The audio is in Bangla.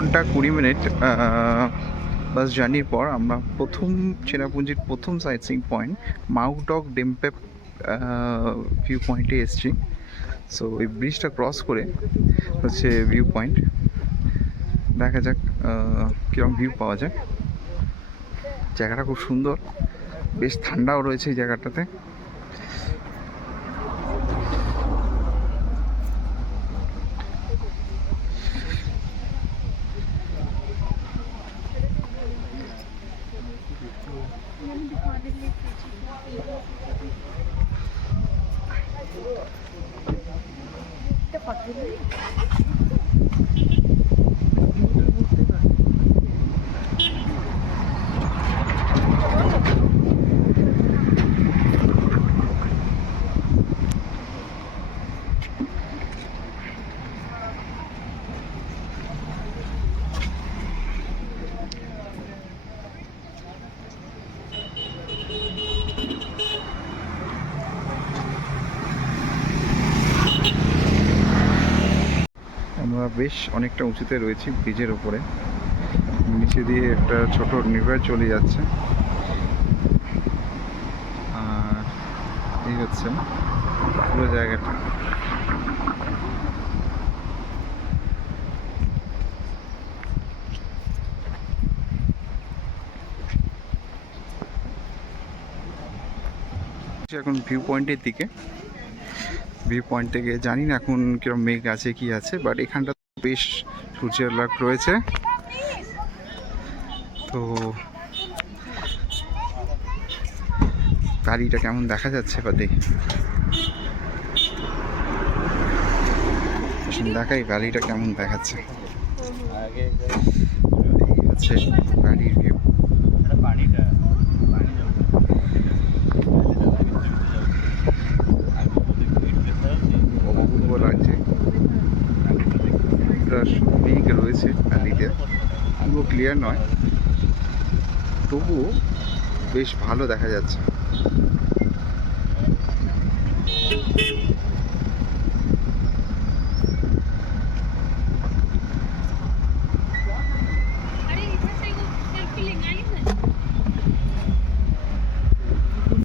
ঘন্টা 20 মিনিট বাস জার্নির পর আমরা প্রথম চেরাপুঞ্জির প্রথম সাইট সিইং পয়েন্ট মাউডক ডেমপেপ ভিউ পয়েন্টে এসেছি। সো এই ব্রিজটা ক্রস করে হচ্ছে ভিউ পয়েন্ট। দেখা যাক কীরকম ভিউ পাওয়া যায়। জায়গাটা খুব সুন্দর, বেশ ঠান্ডাও রয়েছে এই জায়গাটাতে। আমরা বেশ অনেকটা উঁচুতে রয়েছি ব্রিজের উপরে, নিচে দিয়ে একটা ছোট রিভার চলে যাচ্ছে। আর এই হচ্ছে পুরো জায়গাটা। এখন ভিউ পয়েন্টের দিকে। ভিউ পয়েন্ট থেকে জানি না এখন কিরকম মেঘ আছে কি আছে, বাট এখানটা বেশ সূর্যের আলো রয়েছে। তো গাড়িটা কেমন দেখা যাচ্ছে বা দেখাই গাড়িটা কেমন দেখাচ্ছে। এই হচ্ছে গাড়ির ভিউ। অপূর্ব লাগছে। মেঘ রয়েছে ভ্যালিতে, পুরো ক্লিয়ার নয়, তবুও বেশ ভালো দেখা যাচ্ছে।